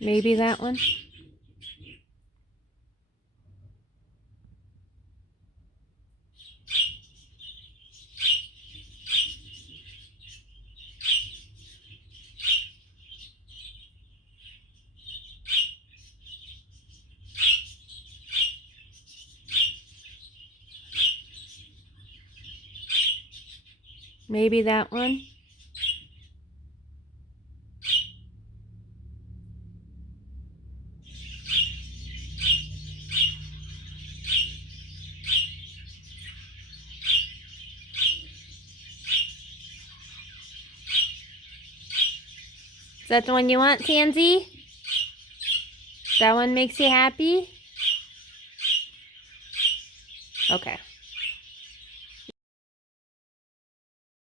Maybe that one? Maybe that one? Is that the one you want, Tansy? That one makes you happy? Okay.